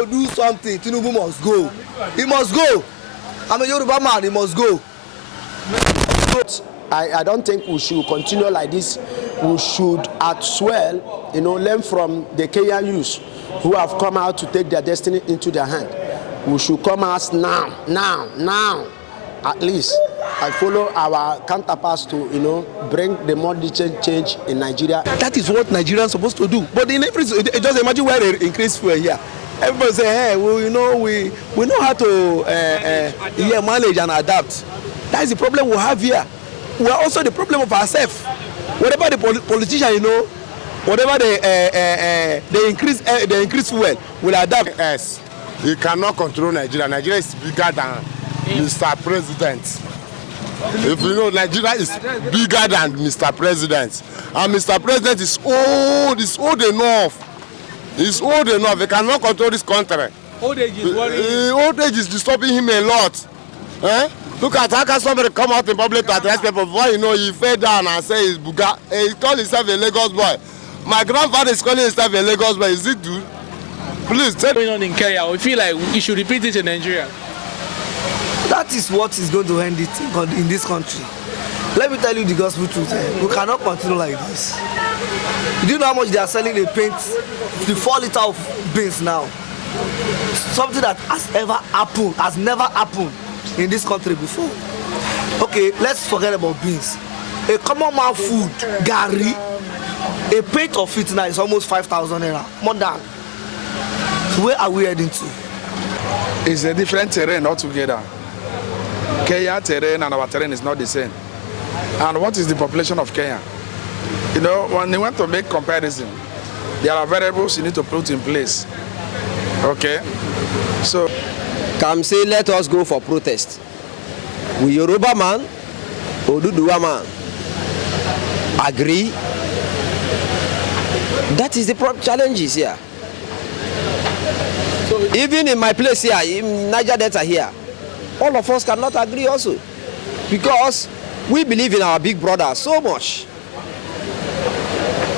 to do something, Tinubu must go. He must go. I'm a Yoruba man, he must go. I don't think we should continue like this. We should as well, learn from the Kenyan youth who have come out to take their destiny into their hand. We should come out now, at least, and follow our counterparts to, bring the modern change in Nigeria. That is what Nigerians are supposed to do. But in every, just imagine where they increase fuel here. Everybody say, hey, we know how to manage and adapt. That is the problem we have here. We are also the problem of ourselves. Whatever the politician, whatever they increase fuel, will adapt. Yes, you cannot control Nigeria. Nigeria is bigger than Mr. President. If you know, Nigeria is bigger than Mr. President, and Mr. President is old enough. He's old enough. They cannot control this country. Old age is worrying. Old age is disturbing him a lot. Look at how can somebody come out in public to address people before he fell down and say he's Buga. He called himself a Lagos boy. My grandfather is calling himself a Lagos boy. Is it dude? Please tell me. Going on in Kenya, we feel like we should repeat it in Nigeria. That is what is going to end it in this country. Let me tell you the gospel truth. We cannot continue like this. Do you know how much they are selling the paint, the 4 liter of beans now? Something that has never happened in this country before. Okay, let's forget about beans. A common man food, gari, a plate of it now is almost 5,000 naira. More than. So where are we heading to? It's a different terrain altogether. Kenya terrain and our terrain is not the same. And what is the population of Kenya? When you want to make comparison, there are variables you need to put in place. Okay? So, Come say, let us go for protest. We Yoruba man, Oduduwa man, agree. That is the challenges here. So, even in my place here, in Niger Delta here, all of us cannot agree also. Because we believe in our big brothers so much.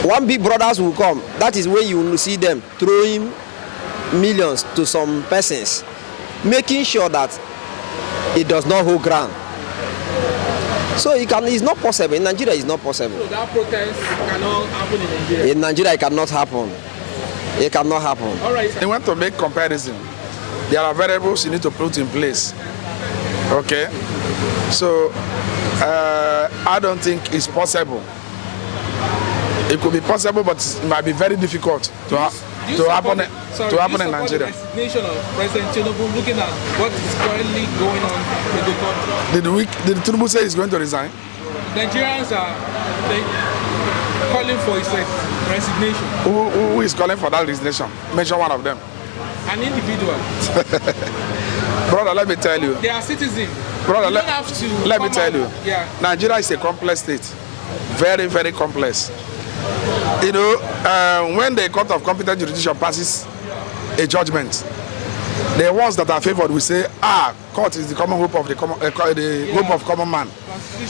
One big brothers will come. That is when you will see them throwing millions to some persons, making sure that it does not hold ground. So it's not possible. In Nigeria, it's not possible. So that protest cannot happen in Nigeria? In Nigeria, it cannot happen. It cannot happen. All right. You want to make comparison, there are variables you need to put in place. Okay? So, I don't think it's possible. It could be possible, but it might be very difficult to happen in Nigeria. The resignation of President Tinubu, looking at what is currently going on in the country? Did Tinubu say he's going to resign? Nigerians are calling for his resignation. Who is calling for that resignation? Mention one of them. An individual. Brother, let me tell you. They are citizens. Brother, let me tell you. Yeah. Nigeria is a complex state. Very, very complex. When the Court of Competent Jurisdiction passes a judgment, the ones that are favored will say, court is the common hope of the hope of common man.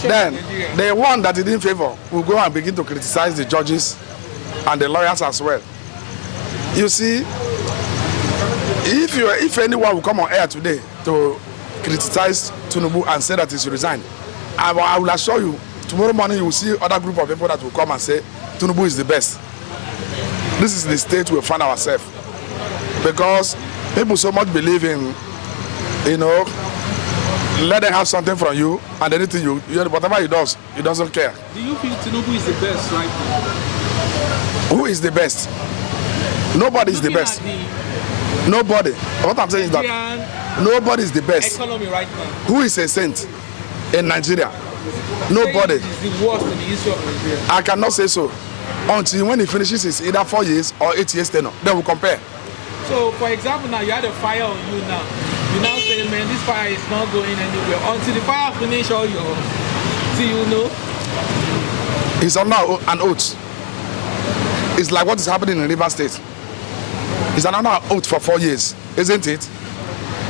Then the one that is in favor will go and begin to criticize the judges and the lawyers as well. You see, if anyone will come on air today to criticize Tinubu and say that he should resign, I will assure you, tomorrow morning you will see other group of people that will come and say Tinubu is the best. This is the state we find ourselves, because people so much believe in, let them have something from you, and anything whatever he does, he doesn't care. Do you feel Tinubu is the best right now? Who is the best? Nobody is the best. Nobody. What I'm saying is that nobody is the best. Economy right now. Who is a saint in Nigeria? Nobody. Is the worst in the history of Nigeria. I cannot say so. Until when he finishes his either 4 years or 8 years tenure, then we'll compare. So, for example, now you had a fire on you now. You now say, man, this fire is not going anywhere. Until the fire finish all your, It's under an oath. It's like what is happening in River State. It's another oath for 4 years, isn't it?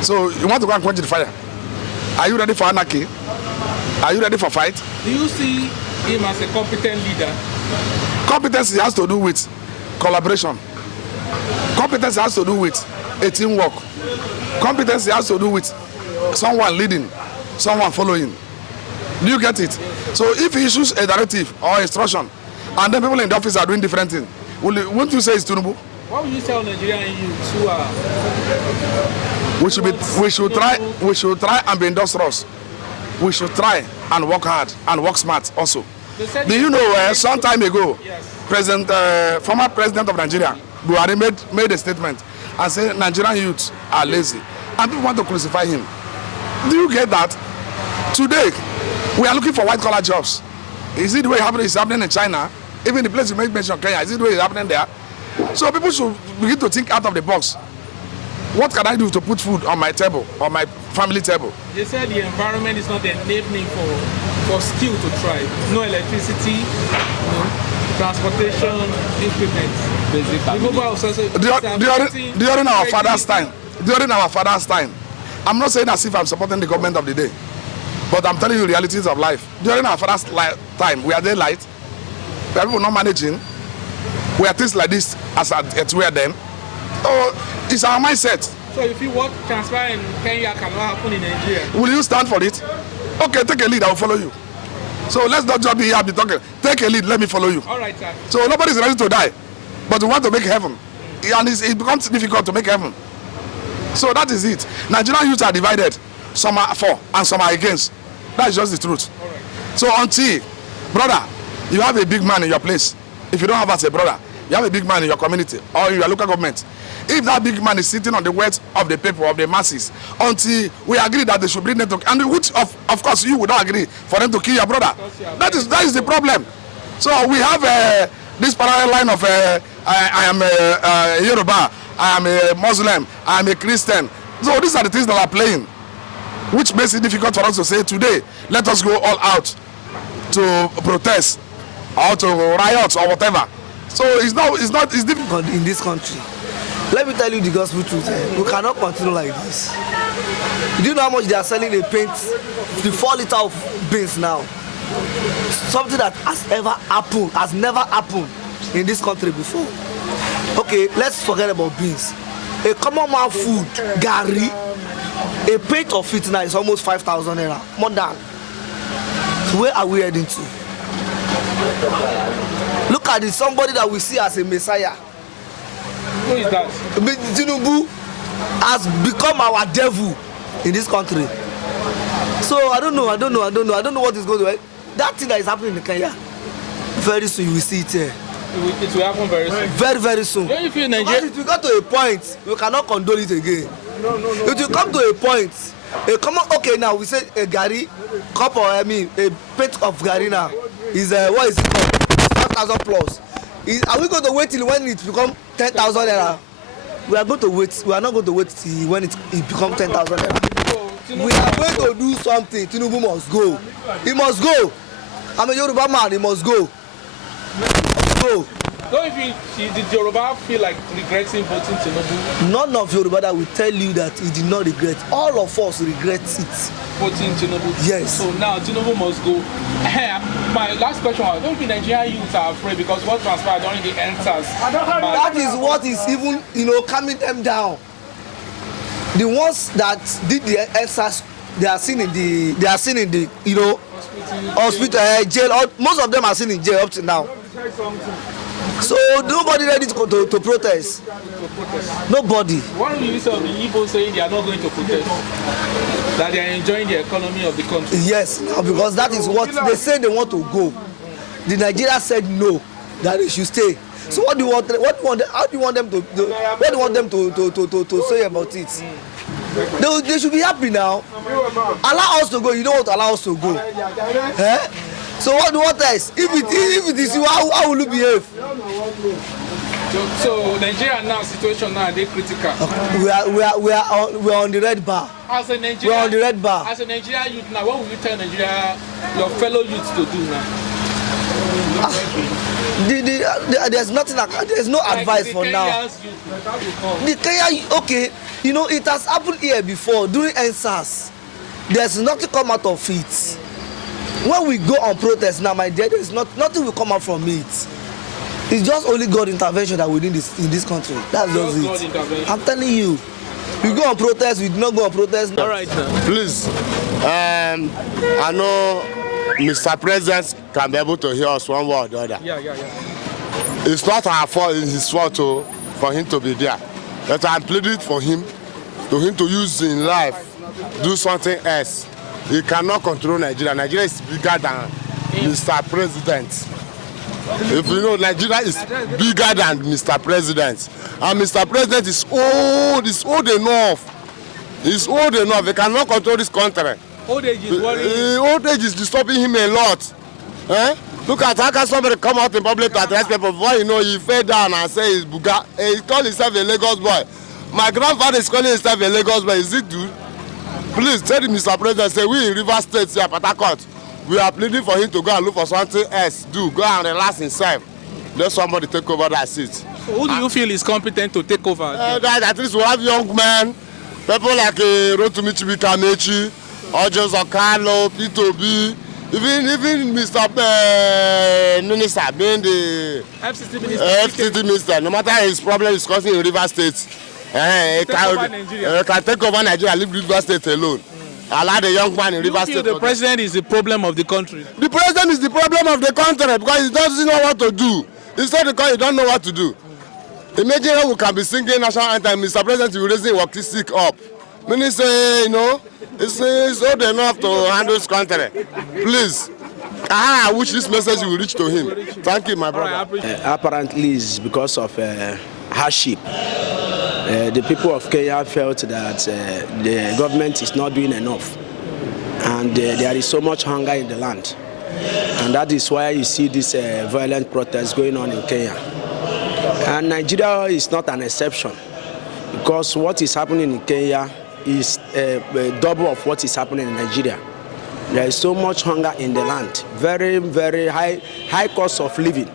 So you want to go and quench the fire. Are you ready for anarchy? Are you ready for fight? Do you see him as a competent leader? Competency has to do with collaboration. Competence has to do with a teamwork. Competency has to do with someone leading, someone following. Do you get it? So if he issues a directive or instruction, and then people in the office are doing different things, won't you say it's Tinubu? What would you tell Nigerian youths who are? We should try and be industrious. We should try and work hard and work smart also. Do you know some time ago, yes, former president of Nigeria, Buhari made a statement and said Nigerian youths are lazy, and people want to crucify him. Do you get that? Today, we are looking for white-collar jobs. Is it the way it's happening in China? Even the place you mention Kenya, is it the way it's happening there? So people should begin to think out of the box. What can I do to put food on my table, on my family table? They said the environment is not enabling for skill to thrive. No electricity, no transportation, equipment. During our father's time, I'm not saying as if I'm supporting the government of the day, but I'm telling you realities of life. During our father's time, we are there light, we are people not managing, we are things like this as it were then. So it's our mindset. So if you want transfer in Kenya cannot happen in Nigeria, will you stand for it? Okay, take a lead, I will follow you. So let's not just be here be talking. Take a lead, let me follow you. All right, sir. So nobody's ready to die, but we want to make heaven, and it becomes difficult to make heaven. So that is it. Nigerian youth are divided. Some are for and some are against. That's just the truth. All right. So until, brother, you have a big man in your place. If you don't have as a brother, you have a big man in your community or in your local government. If that big man is sitting on the wealth of the people, of the masses, until we agree that they should bring them to, and which of course you would not agree for them to kill your brother. That is the problem. So we have this parallel line of I am a Yoruba, I am a Muslim, I am a Christian. So these are the things that are playing, which makes it difficult for us to say today, let us go all out to protest or to riot or whatever. So it's difficult in this country. Let me tell you the gospel truth. We cannot continue like this. Do you know how much they are selling the paint, the 4 liter of beans now? Something that has never happened in this country before. Okay, let's forget about beans. A common man food, gari, a plate of it now is almost 5,000 naira, more than. So where are we heading to? Look at it, somebody that we see as a messiah. Who is that? Tinubu has become our devil in this country. So I don't know what is going to happen. That thing that is happening in Kenya, very soon you will see it here. It will happen very soon. Very, very soon. Don't you feel Nigeria? It will go to a point, we cannot condone it again. No. It will come to a point. Okay, now we say a gari, cup or a plate of gari now is what is it called? 5,000 plus. Are we going to wait till when it becomes 10,000 naira? We are going to wait. We are not going to wait till when it becomes 10,000 naira. We are going to do something. Tinubu must go. He must go. I'm a Yoruba man. He must go. Go. Don't you feel, did Yoruba feel like regretting voting Tinubu? None of Yoruba that will tell you that he did not regret. All of us regret it. Voting Tinubu? Yes. So now Tinubu must go. My last question was, don't you think Nigerian youths are afraid because what transpired during the answers? That is what is even, calming them down. The ones that did the answers, they are seen in the, hospital, jail. Most of them are seen in jail up to now. So nobody ready to protest. Nobody. One release of the Igbo saying they are not going to protest, that they are enjoying the economy of the country. Yes, because that is what they say they want to go. The Nigeria said no, that they should stay. So how do you want them to say about it? They should be happy now. Allow us to go. You don't want to allow us to go. Eh? So what else? If it is you, how will you behave? So Nigeria now situation now they critical. We are on the red bar. As a Nigerian, we are on the red bar. As a Nigerian youth now, what will you tell Nigeria, your fellow youths to do now? There's nothing. There's no advice for now. The Kenya, okay, it has happened here before during NSAS. There's nothing come out of it. When we go on protest now, my dear, there's nothing will come out from it. It's just only God intervention that we need in this country. That's just God it. intervention. I'm telling you. We go on protest, we do not go on protest. All right, now. Please, I know Mr. President can be able to hear us one way or the other. Yeah. It's not our fault, it's his fault for him to be there. But I'm pleading for him to use in life, do something else. He cannot control Nigeria. Nigeria is bigger than Mr. President. If you know, Nigeria is bigger than Mr. President. And Mr. President is old enough. He's old enough. He cannot control this country. Old age is worrying. Old age is disturbing him a lot. Eh? Look at how can somebody come out in public to address people. Before you know, he fell down and say he's Buga. He called himself a Lagos boy. My grandfather is calling himself a Lagos boy. Is it good? Please tell him, Mr. President, say we in River State here, Port Harcourt. We are pleading for him to go and look for something else. Go and relax himself. Let somebody take over that seat. So who do you feel is competent to take over? At least we have young men, people like Rotumi Chibikamechi, Ojo Zokalo, P2B, even Mr. Minister being the FCT minister. No matter his problem is causing in River State, he can take over Nigeria, leave River State alone. Allow the young man in River State. You feel the president is the problem of the country? The president is the problem of the country because he doesn't know what to do. Instead because he don't know what to do. Imagine how we can be singing national anthem, Mr. President will raise the stick up. Meaning say, you know, it's old enough to handle this country. Please. I wish this message will reach to him. Thank you, my brother. Apparently it's because of hardship. The people of Kenya felt that the government is not doing enough, and there is so much hunger in the land, and that is why you see this violent protests going on in Kenya. And Nigeria is not an exception, because what is happening in Kenya is double of what is happening in Nigeria. There is so much hunger in the land, very, very high cost of living.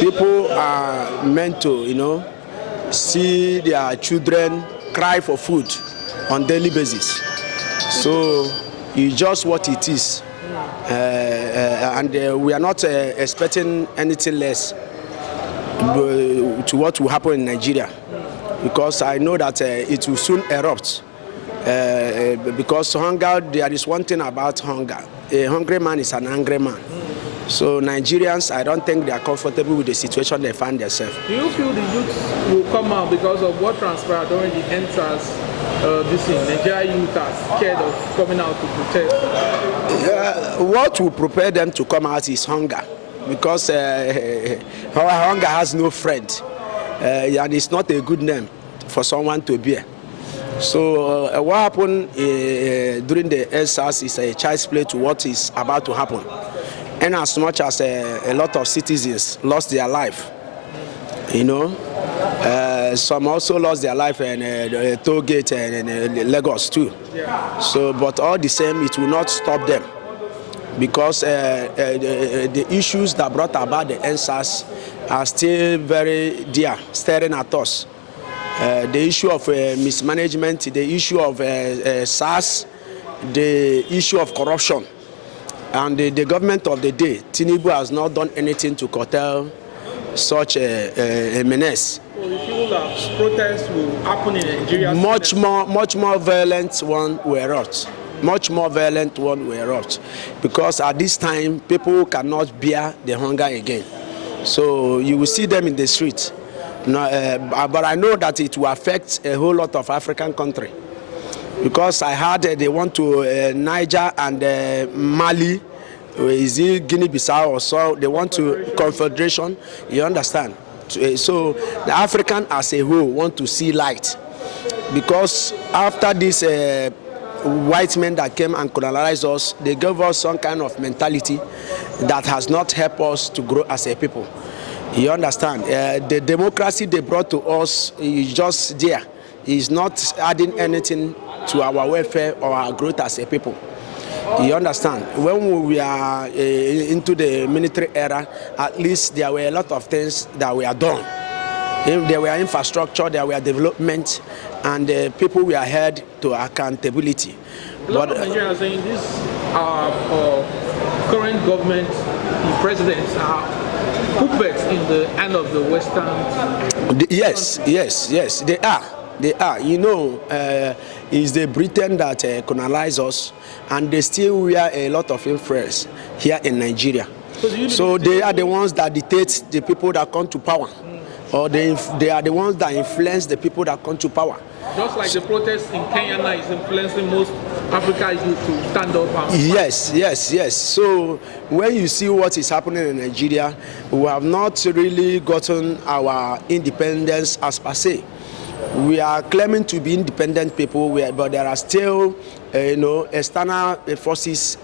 People are meant to, you know, see their children cry for food on daily basis. So it's just what it is. And we are not expecting anything less to what will happen in Nigeria, because I know that it will soon erupt. Because hunger, there is one thing about hunger. A hungry man is an angry man. So Nigerians, I don't think they are comfortable with the situation they find themselves. Do you feel the youth will come out because of what transpired during the NSAS this thing? Nigerian youth are scared of coming out to protest. What will prepare them to come out is hunger, because hunger has no friend, and it's not a good name for someone to bear. So what happened during the NSAS is a child's play to what is about to happen. And as much as a lot of citizens lost their life, you know, some also lost their life in toll gate and Lagos too. So, but all the same, it will not stop them, because the issues that brought about the NSAS are still very dear, staring at us. The issue of mismanagement, the issue of SARS, the issue of corruption. And the government of the day, Tinubu, has not done anything to curtail such a menace. So you feel that protests will happen in Nigeria? Much more violent one will erupt. Much more violent one will erupt. Because at this time, people cannot bear the hunger again. So you will see them in the street. But I know that it will affect a whole lot of African countries. Because I heard they want to Niger and Mali, is it Guinea-Bissau or so, they want to confederation, you understand? So the African as a whole want to see light. Because after this white men that came and colonized us, they gave us some kind of mentality that has not helped us to grow as a people. You understand? The democracy they brought to us is just there. It's not adding anything to our welfare or our growth as a people. You understand? When we are into the military era, at least there were a lot of things that were done. There were infrastructure, there were development, and people were held to accountability. A lot of Nigerians are saying this current government, the presidents are puppets in the hand of the Western. Yes, they are. They are. You know, it's the Britain that colonized us, and they still wear a lot of influence here in Nigeria. So they are the ones that dictate the people that come to power, or they are the ones that influence the people that come to power. Just like the protests in Kenya now is influencing most Africa youth to stand up. Yes. So when you see what is happening in Nigeria, we have not really gotten our independence as per se. We are claiming to be independent people, but there are still, external forces,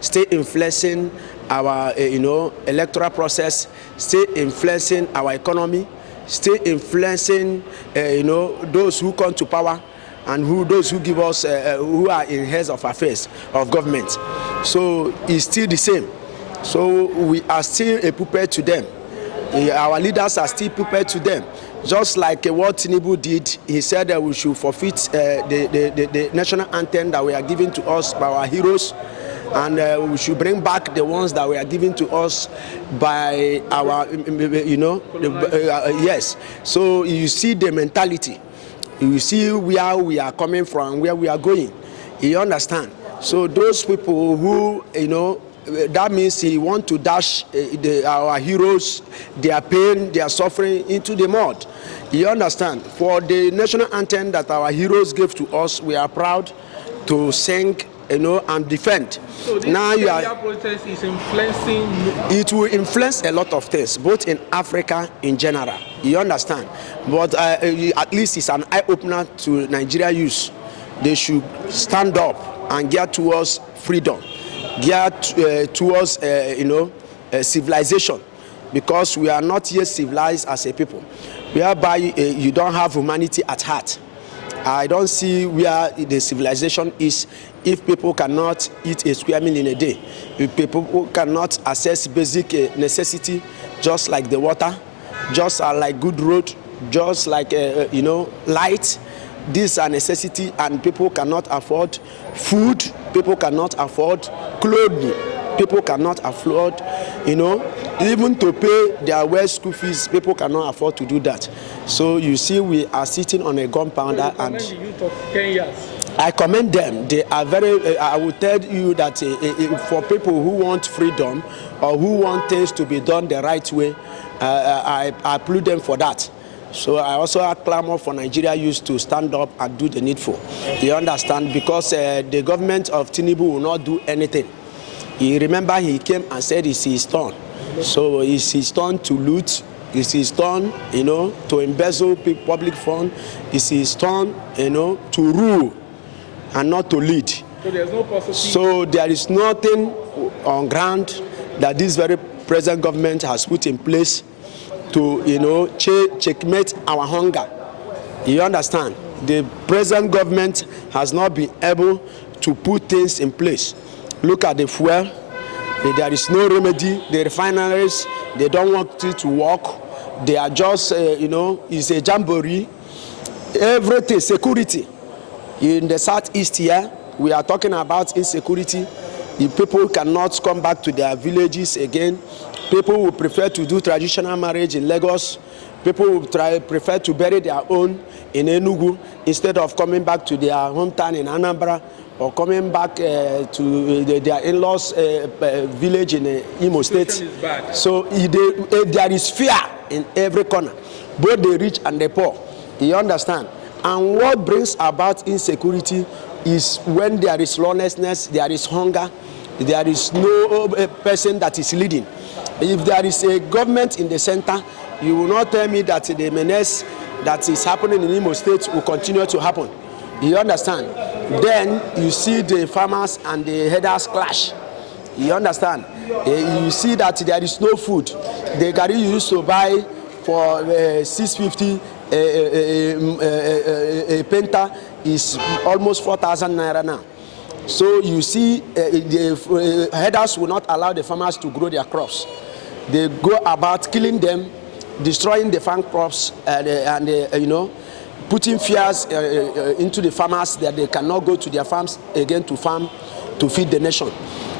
still influencing our, electoral process, still influencing our economy, still influencing, those who come to power and those who give us, who are in heads of affairs of government. So it's still the same. So we are still a puppet to them. Our leaders are still puppet to them. Just like what Tinubu did, he said that we should forfeit the national anthem that we are given to us by our heroes, and we should bring back the ones that were given to us by our, yes. So you see the mentality, you see where we are coming from, where we are going. You understand? So those people who, that means he want to dash our heroes, their pain, their suffering into the mud. You understand? For the national anthem that our heroes gave to us, we are proud to sing, and defend. So this now you are, protest is influencing. It will influence a lot of things, both in Africa in general. You understand? But at least it's an eye-opener to Nigeria youth. They should stand up and get towards freedom, get towards civilization, because we are not yet civilized as a people, whereby you don't have humanity at heart. I don't see where the civilization is if people cannot eat a square meal in a day, if people cannot access basic necessity, just like the water, just like good road, just like light. These are necessity, and people cannot afford food, people cannot afford clothing, people cannot afford, even to pay their well school fees, people cannot afford to do that. So you see, we are sitting on a gunpowder, and the youth of Kenya. I commend them. They are very, I will tell you that for people who want freedom or who want things to be done the right way, I applaud them for that. So I also clamor for Nigeria youth to stand up and do the needful. You understand? Because the government of Tinubu will not do anything. You remember he came and said it's his turn. So it's his turn to loot. It's his turn, to embezzle public funds. It's his turn, to rule and not to lead. So there's no possibility. So there is nothing on ground that this very present government has put in place to, checkmate our hunger. You understand? The present government has not been able to put things in place. Look at the fuel. There is no remedy. The refineries, they don't want it to work. They are just, it's a jamboree. Everything, security. In the southeast here, we are talking about insecurity. The people cannot come back to their villages again. People will prefer to do traditional marriage in Lagos. People will prefer to bury their own in Enugu instead of coming back to their hometown in Anambra, or coming back to their in-laws' village in Imo State. So there is fear in every corner, both the rich and the poor. You understand? And what brings about insecurity is when there is lawlessness, there is hunger, there is no person that is leading. If there is a government in the center, you will not tell me that the menace that is happening in Imo State will continue to happen. You understand? Then you see the farmers and the headers clash. You understand? You see that there is no food. The garri you used to buy for 650, a penta is almost 4,000 naira now. So you see the headers will not allow the farmers to grow their crops. They go about killing them, destroying the farm crops, and putting fears into the farmers that they cannot go to their farms again to farm to feed the nation.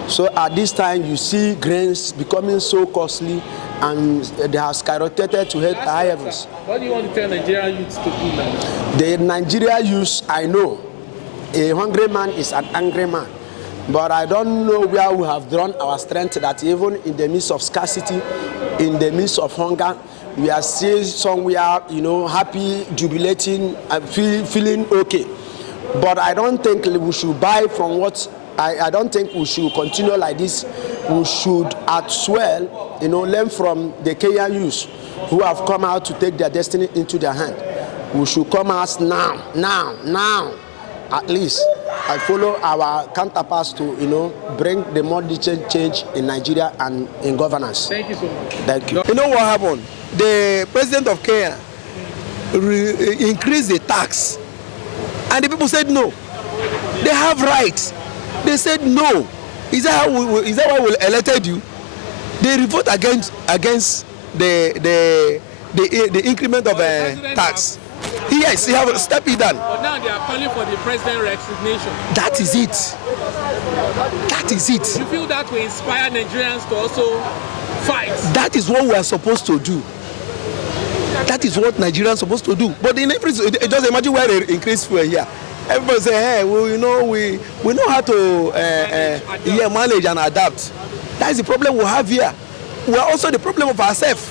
So at this time, you see grains becoming so costly and they have skyrocketed to high heavens. What do you want to tell Nigerian youths to do now? The Nigeria youth, I know, a hungry man is an angry man. But I don't know where we have drawn our strength that even in the midst of scarcity, in the midst of hunger, we are still somewhere, you know, happy, jubilating, and feeling okay. But I don't think we should buy from what, I don't think we should continue like this. We should as well, you know, learn from the Kenyan youth who have come out to take their destiny into their hand. We should come out now, at least, and follow our counterparts to, you know, bring the more change in Nigeria and in governance. Thank you so much. Thank you. You know what happened? The president of Kenya increased the tax, and the people said no. They have rights. They said no. Is that why we elected you? They revolt against the increment of tax. Yes, he have stepped it down. But now they are calling for the president's resignation. That is it. That is it. You feel that will inspire Nigerians to also fight? That is what we are supposed to do. That is what Nigerians are supposed to do. But in every, just imagine where they increase fuel here. Everybody say, hey, we know how to manage and adapt. That is the problem we have here. We are also the problem of ourselves.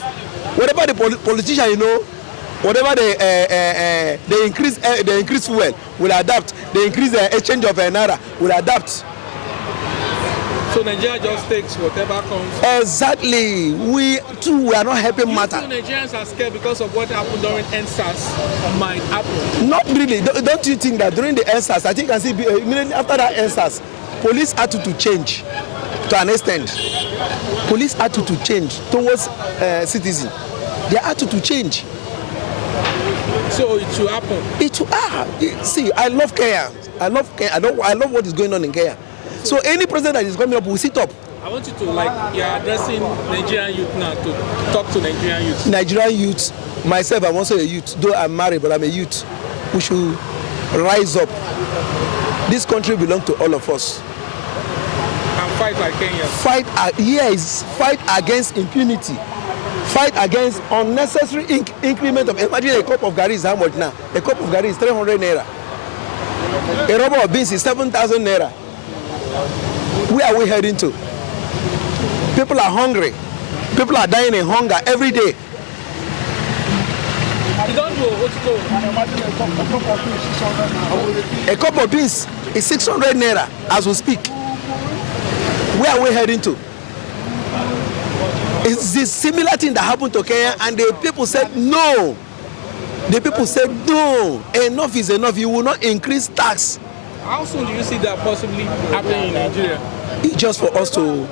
Whatever the politician, you know, whatever they increase fuel, will adapt. They increase the exchange of naira, will adapt. So Nigeria just takes whatever comes. Exactly. We are not helping matter. You think Nigerians are scared because of what happened during NSAS might happen? Not really. Don't you think that during the NSAS, I think I see immediately after that NSAS, police attitude to change to an extent. Police attitude to change towards citizens. Their attitude to change. So it should happen. It will. See, I love Kenya. I love Kenya. I love what is going on in Kenya. So any president that is coming up will sit up. I want you to, like, you're addressing Nigerian youth now, to talk to Nigerian youth. Nigerian youth, myself, I'm also a youth. Though I'm married, but I'm a youth. We should rise up. This country belongs to all of us. And fight like Kenyans. Fight against impunity. Fight against unnecessary increment of. Imagine a cup of garri is how much now? A cup of garri is 300 naira. A rubber of beans is 7,000 naira. Where are we heading to? People are hungry. People are dying in hunger every day. You don't know what to go. A cup of beans is 600 naira as we speak. Where are we heading to? It's this similar thing that happened to Kenya, and the people said no. The people said no. Enough is enough. You will not increase tax. How soon do you see that possibly happening in Nigeria? It's just for us to